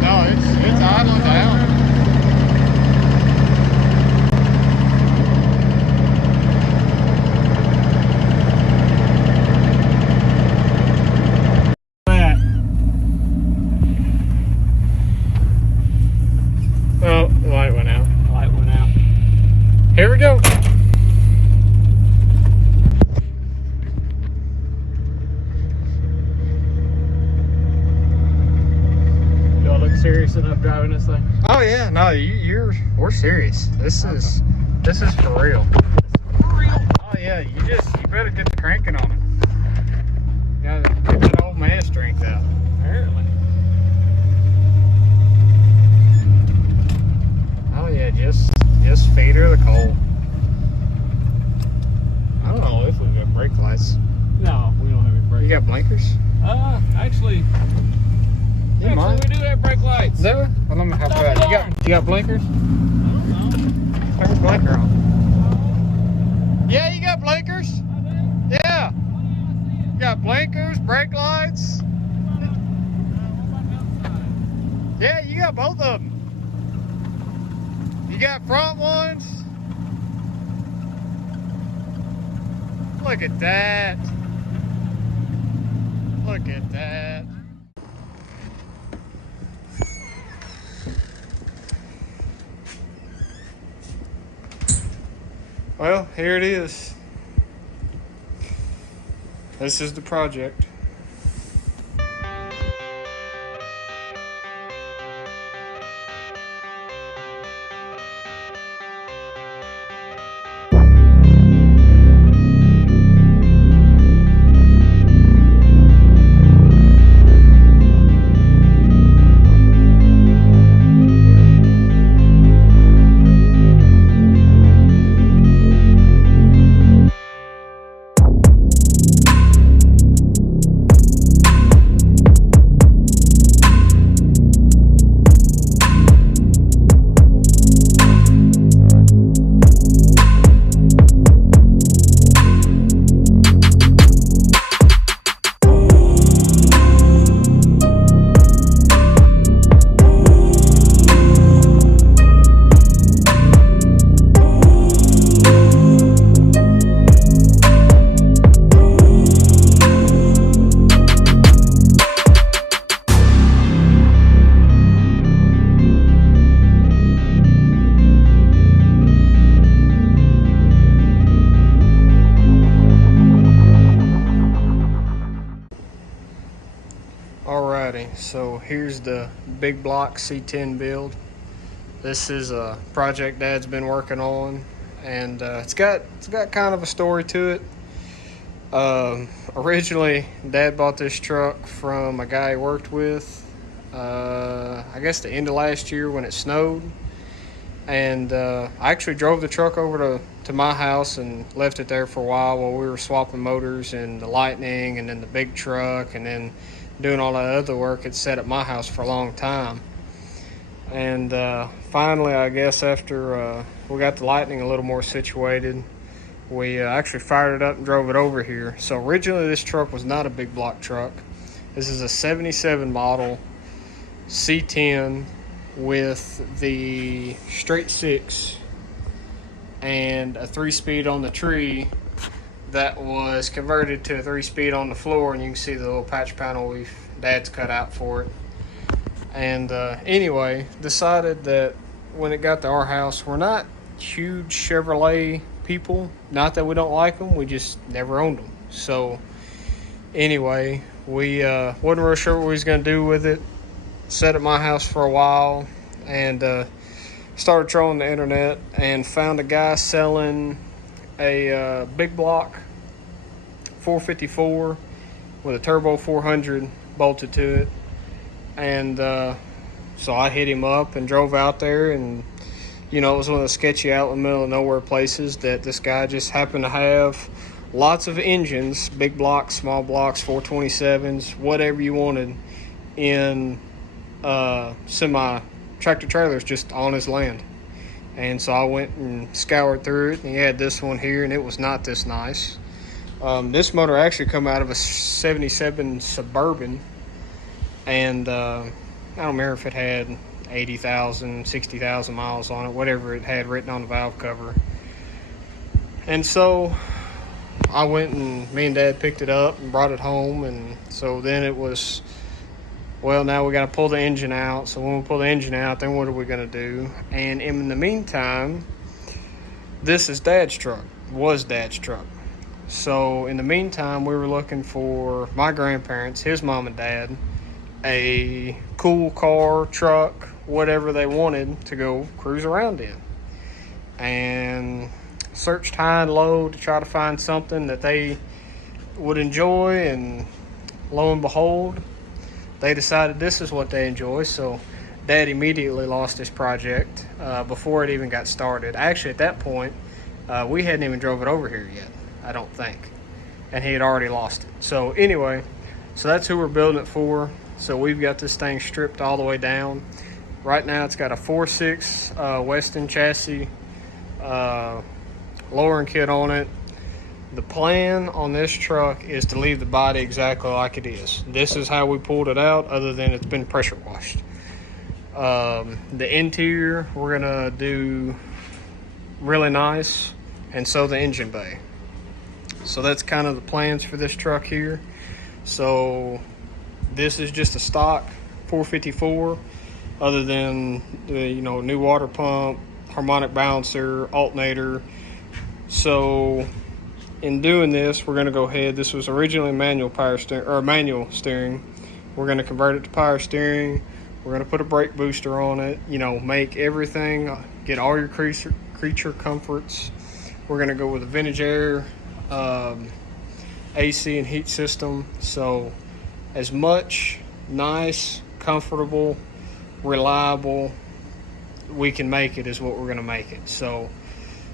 No, it's idling down. Oh, the light went out. Light went out. Here we go. Do I look serious enough driving this thing? Oh yeah, no, we're serious. This is for real. For real? Oh yeah, you better get the cranking on it. You gotta get that old man strength out. Apparently. Oh yeah, just feed her the coal. I don't know if we've got brake lights. No, we don't have any brake. You got blinkers? Actually, Yeah, mine. we do have brake lights. No? Well, let me help you out. You got blinkers? I don't know. Turn your blinker on. Yeah, you got blinkers? I do? Yeah. You got blinkers, brake lights. Yeah, you got both of them. You got front ones. Look at that. Look at that. Well, here it is. This is the project. Alrighty, so here's the big block C10 build. This is a project Dad's been working on, and it's got kind of a story to it. Originally, Dad bought this truck from a guy he worked with, I guess the end of last year when it snowed. And I actually drove the truck over to my house and left it there for a while we were swapping motors and the Lightning and then the big truck and then doing all that other work. It sat at my house for a long time. And finally, I guess after we got the Lightning a little more situated, we actually fired it up and drove it over here. So originally this truck was not a big block truck. This is a 77 model C10 with the straight six and a 3-speed on the tree that was converted to a 3-speed on the floor, and you can see the little patch panel Dad's cut out for it. And anyway, decided that when it got to our house, we're not huge Chevrolet people. Not that we don't like them, we just never owned them. So anyway, we wasn't real sure what we was gonna do with it. Sat at my house for a while and started trolling the internet and found a guy selling a big block 454 with a turbo 400 bolted to it. And so I hit him up and drove out there, and you know, it was one of the sketchy out in the middle of nowhere places that this guy just happened to have lots of engines, big blocks, small blocks, 427s, whatever you wanted, in semi tractor trailers just on his land. And so I went and scoured through it, and he had this one here, and it was not this nice. This motor actually come out of a 77 Suburban, and I don't remember if it had 80,000, 60,000 miles on it, whatever it had written on the valve cover. And so I went and me and Dad picked it up and brought it home. And so then it was, well, now we got to pull the engine out. So when we pull the engine out, then what are we going to do? And in the meantime, this is Dad's truck, was Dad's truck. So in the meantime, we were looking for my grandparents, his mom and dad, a cool car, truck, whatever they wanted to go cruise around in. And searched high and low to try to find something that they would enjoy, and lo and behold, they decided this is what they enjoy. So Dad immediately lost his project before it even got started. Actually, at that point, we hadn't even drove it over here yet, I don't think, and he had already lost it. So anyway, so that's who we're building it for. So we've got this thing stripped all the way down. Right now it's got a 4.6 Weston chassis, lowering kit on it. The plan on this truck is to leave the body exactly like it is. This is how we pulled it out, other than it's been pressure washed. The interior we're gonna do really nice, and so the engine bay. So that's kind of the plans for this truck here. So this is just a stock 454, other than the new water pump, harmonic balancer, alternator. So in doing this, we're going to go ahead. This was originally manual steering. We're going to convert it to power steering. We're going to put a brake booster on it. Make everything, get all your creature comforts. We're going to go with a vintage air, AC and heat system. So as much nice, comfortable, reliable we can make it is what we're going to make it. So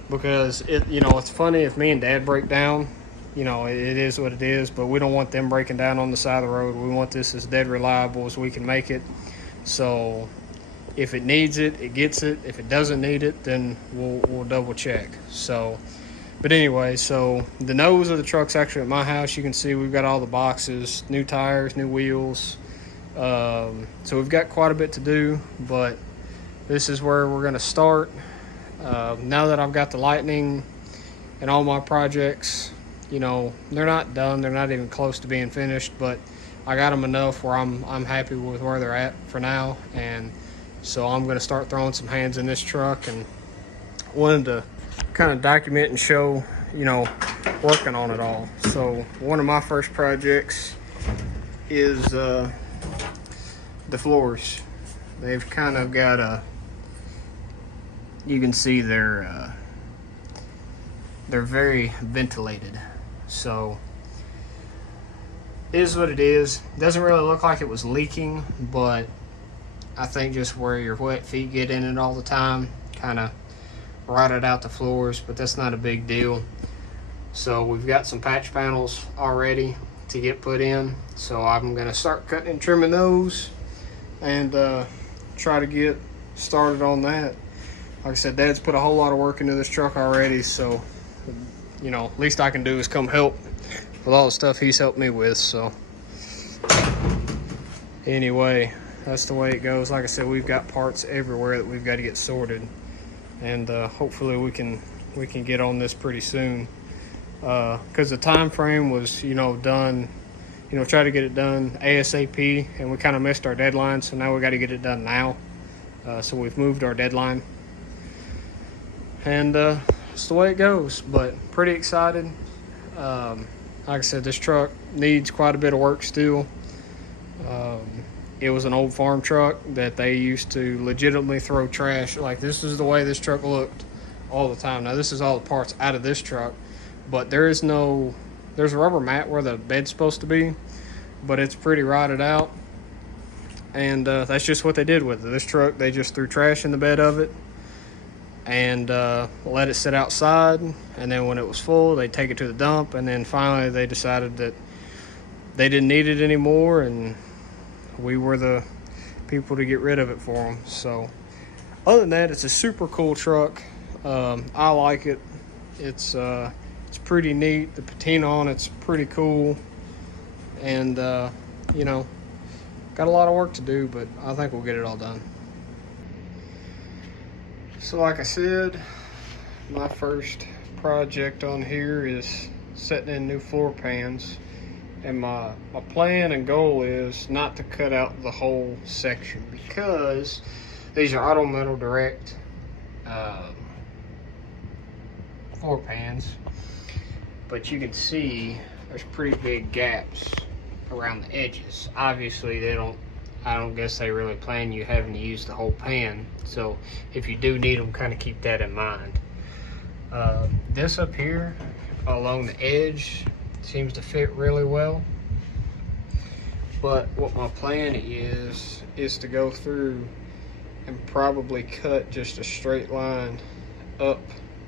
because it's funny if me and Dad break down, it is what it is, but we don't want them breaking down on the side of the road. We want this as dead reliable as we can make it. So if it needs it, it gets it. If it doesn't need it, then we'll double check. So but anyway, so the nose of the truck's actually at my house. You can see we've got all the boxes, new tires, new wheels. So we've got quite a bit to do, but this is where we're going to start. Now that I've got the Lightning and all my projects, they're not done. They're not even close to being finished, but I got them enough where I'm happy with where they're at for now. And so I'm going to start throwing some hands in this truck, and wanted to kind of document and show, working on it all. So one of my first projects is the floors. They've kind of got you can see they're very ventilated. So it is what it is. Doesn't really look like it was leaking, but I think just where your wet feet get in it all the time kind of rotted out the floors, but that's not a big deal. So we've got some patch panels already to get put in, so I'm going to start cutting and trimming those and try to get started on that. Like I said, Dad's put a whole lot of work into this truck already, so least I can do is come help with all the stuff he's helped me with. So anyway, that's the way it goes. Like I said, we've got parts everywhere that we've got to get sorted, and hopefully we can get on this pretty soon, because the time frame was done, try to get it done ASAP, and we kind of missed our deadline, so now we got to get it done now. So we've moved our deadline, and it's the way it goes, but pretty excited. Like I said, this truck needs quite a bit of work still. It was an old farm truck that they used to legitimately throw trash. Like, this is the way this truck looked all the time. Now, this is all the parts out of this truck, but there's a rubber mat where the bed's supposed to be, but it's pretty rotted out. And that's just what they did with it. This truck, they just threw trash in the bed of it and let it sit outside. And then when it was full, they'd take it to the dump. And then finally they decided that they didn't need it anymore, and we were the people to get rid of it for them. So other than that, it's a super cool truck. I like it. It's pretty neat. The patina on it's pretty cool. And got a lot of work to do, but I think we'll get it all done. So like I said, my first project on here is setting in new floor pans. And my plan and goal is not to cut out the whole section because these are auto metal direct floor pans. But you can see there's pretty big gaps around the edges. Obviously I don't guess they really plan you having to use the whole pan. So if you do need them, kind of keep that in mind. This up here along the edge seems to fit really well, but what my plan is to go through and probably cut just a straight line up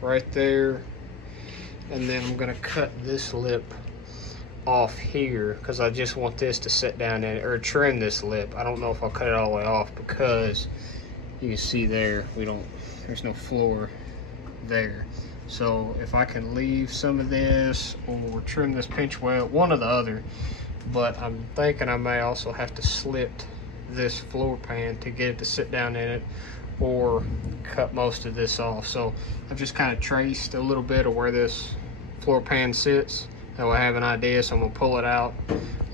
right there, and then I'm gonna cut this lip off here because I just want this to sit down in it, or trim this lip. I don't know if I'll cut it all the way off because you can see there's no floor there. So if I can leave some of this or trim this pinch weld, one or the other, but I'm thinking I may also have to slit this floor pan to get it to sit down in it, or cut most of this off. So I've just kind of traced a little bit of where this floor pan sits. That way I have an idea, so I'm gonna pull it out,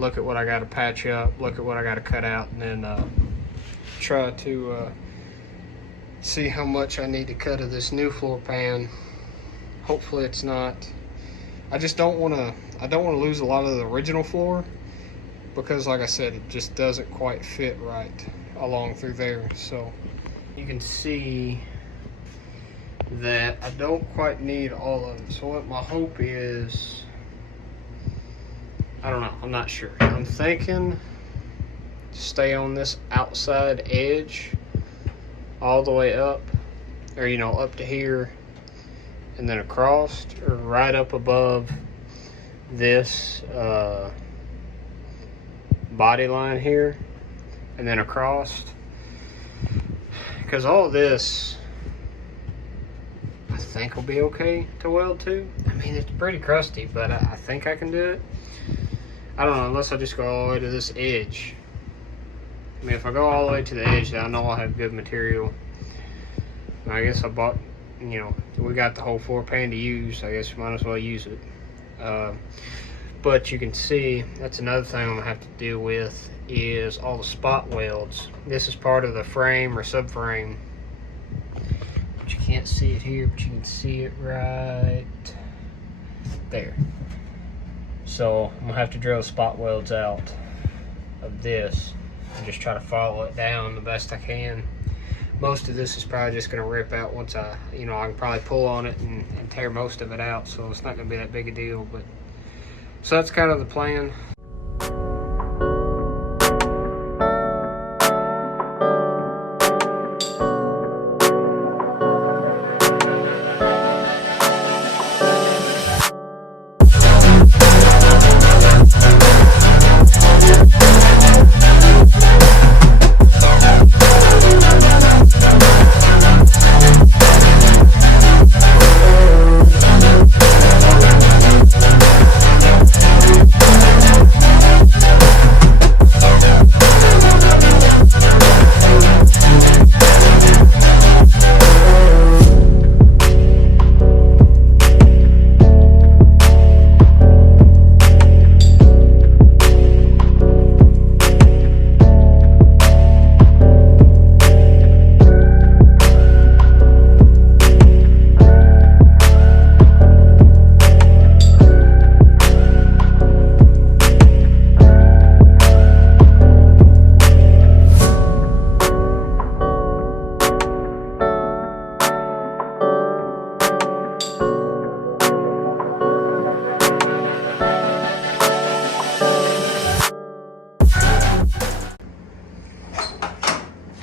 look at what I gotta patch up, look at what I gotta cut out, and then try to see how much I need to cut of this new floor pan. Hopefully it's not, I don't want to lose a lot of the original floor because like I said, it just doesn't quite fit right along through there. So you can see that I don't quite need all of it. So what my hope is, I don't know, I'm not sure. I'm thinking stay on this outside edge all the way up, or up to here, and then across, or right up above this body line here, and then across, because all of this I think will be okay to weld to. I mean, it's pretty crusty, but I think I can do it. I don't know, unless I just go all the way to this edge. I mean, if I go all the way to the edge, then I know I'll have good material. I guess I bought, we got the whole floor pan to use. I guess we might as well use it. But you can see, that's another thing I'm gonna have to deal with is all the spot welds. This is part of the frame or subframe. But you can't see it here, but you can see it right there. So I'm gonna have to drill the spot welds out of this and just try to follow it down the best I can. Most of this is probably just gonna rip out once I can probably pull on it and tear most of it out, so it's not gonna be that big a deal. But so that's kind of the plan.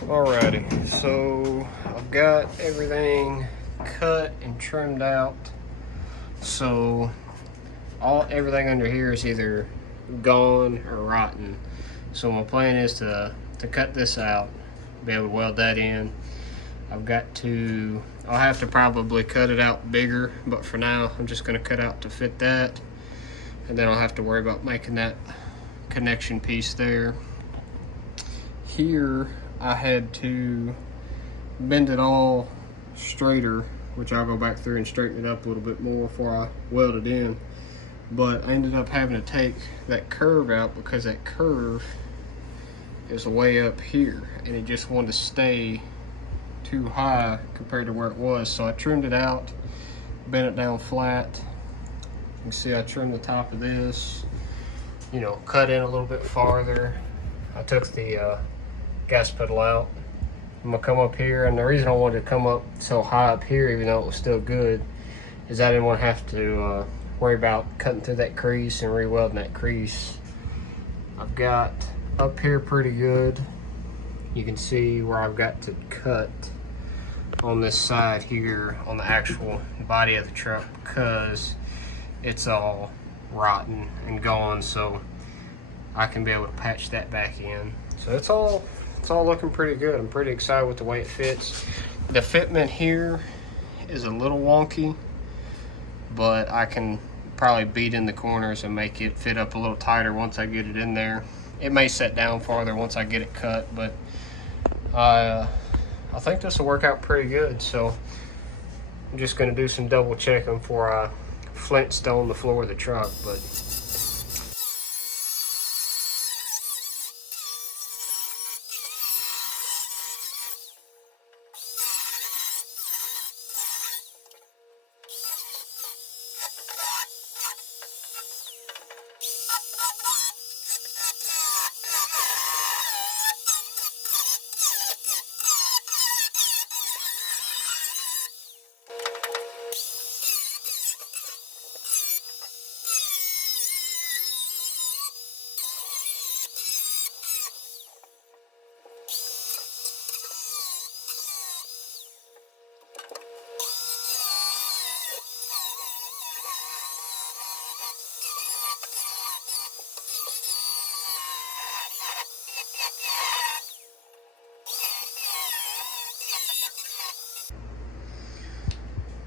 Alrighty, so I've got everything cut and trimmed out. So everything under here is either gone or rotten. So my plan is to cut this out, be able to weld that in. I'll have to probably cut it out bigger, but for now I'm just going to cut out to fit that, and then I'll have to worry about making that connection piece there. here I had to bend it all straighter, which I'll go back through and straighten it up a little bit more before I weld it in. But I ended up having to take that curve out because that curve is way up here and it just wanted to stay too high compared to where it was. So I trimmed it out, bent it down flat. You can see I trimmed the top of this, you know, cut in a little bit farther. I took the gas pedal out. I'm gonna come up here, and the reason I wanted to come up so high up here, even though it was still good, is I didn't want to have to worry about cutting through that crease and re-welding that crease. I've got up here pretty good. You can see where I've got to cut on this side here on the actual body of the truck because it's all rotten and gone, so I can be able to patch that back in. So it's all looking pretty good. I'm pretty excited with the way it fits. The fitment here is a little wonky, but I can probably beat in the corners and make it fit up a little tighter once I get it in there. It may set down farther once I get it cut, but I think this will work out pretty good. So I'm just gonna do some double checking before I flintstone the floor of the truck. But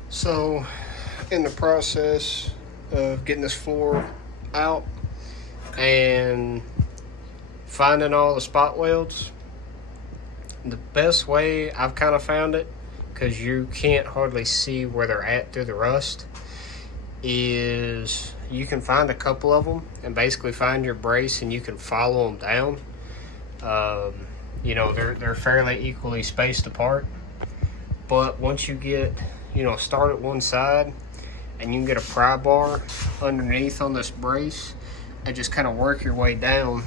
so in the process of getting this floor out and finding all the spot welds, the best way I've kind of found it, because you can't hardly see where they're at through the rust, is you can find a couple of them and basically find your brace and you can follow them down. You know, they're fairly equally spaced apart, but once you get, you know, start at one side and you can get a pry bar underneath on this brace and just kind of work your way down,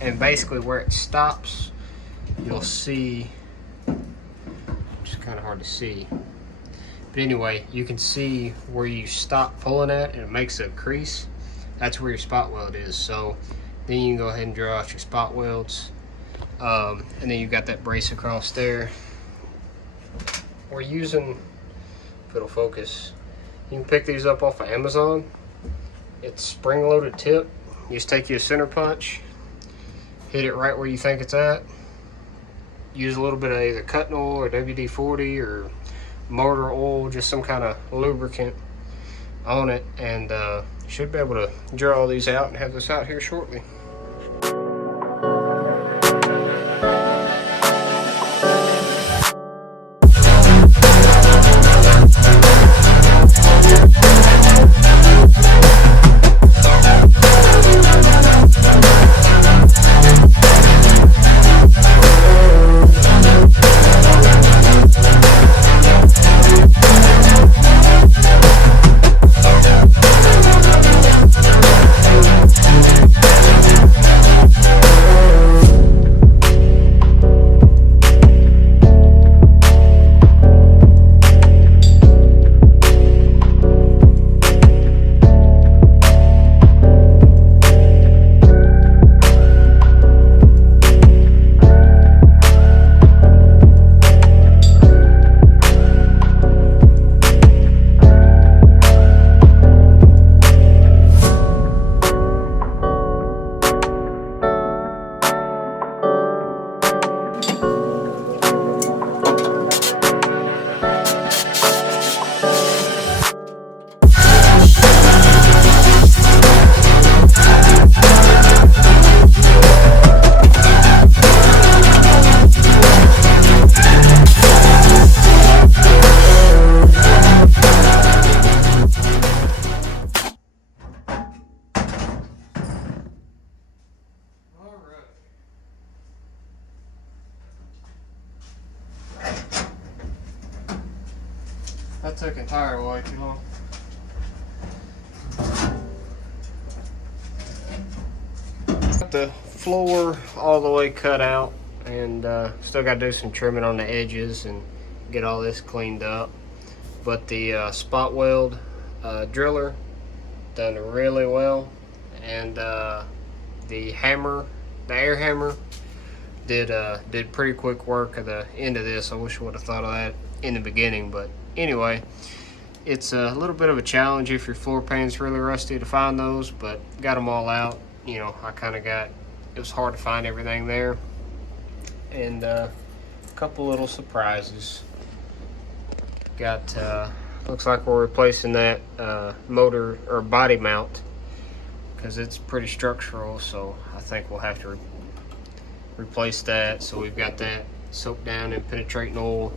and basically where it stops you'll see, which is kind of hard to see, but anyway, you can see where you stop pulling at and it makes a crease. That's where your spot weld is. So then you can go ahead and draw out your spot welds, and then you've got that brace across there. We're using, if it'll focus, you can pick these up off of Amazon. It's spring-loaded tip. You just take your center punch, hit it right where you think it's at. Use a little bit of either cutting oil or WD-40 or motor oil, just some kind of lubricant on it, and you should be able to draw all these out and have this out here shortly. That took entirely way too long. Got the floor all the way cut out, and still got to do some trimming on the edges and get all this cleaned up. But the spot weld driller done really well, and the hammer, the air hammer, did pretty quick work at the end of this. I wish I would have thought of that in the beginning, but anyway, it's a little bit of a challenge if your floor pan's really rusty to find those, but got them all out. You know, it was hard to find everything there, and a couple little surprises. Got looks like we're replacing that motor or body mount because it's pretty structural, so I think we'll have to replace that. So we've got that soaked down in penetrating oil,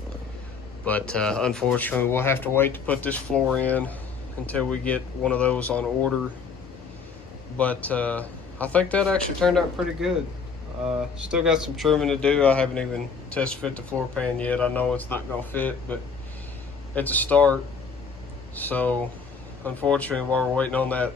but unfortunately we'll have to wait to put this floor in until we get one of those on order. But I think that actually turned out pretty good. Still got some trimming to do. I haven't even test fit the floor pan yet. I know it's not gonna fit, but it's a start. So unfortunately, while we're waiting on that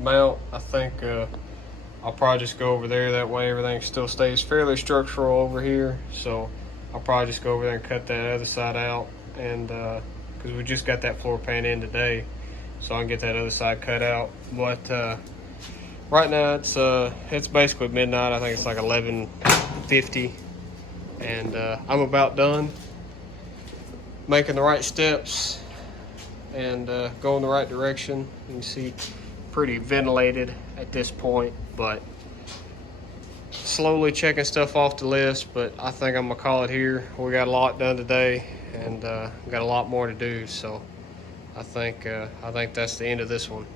mount, I think I'll probably just go over there. That way everything still stays fairly structural over here. So I'll probably just go over there and cut that other side out, and because we just got that floor pan in today, so I can get that other side cut out. But right now it's basically midnight. I think it's like 11:50, and I'm about done making the right steps and going the right direction. You can see pretty ventilated at this point, but slowly checking stuff off the list. But I think I'm gonna call it here. We got a lot done today, and got a lot more to do, so I think that's the end of this one.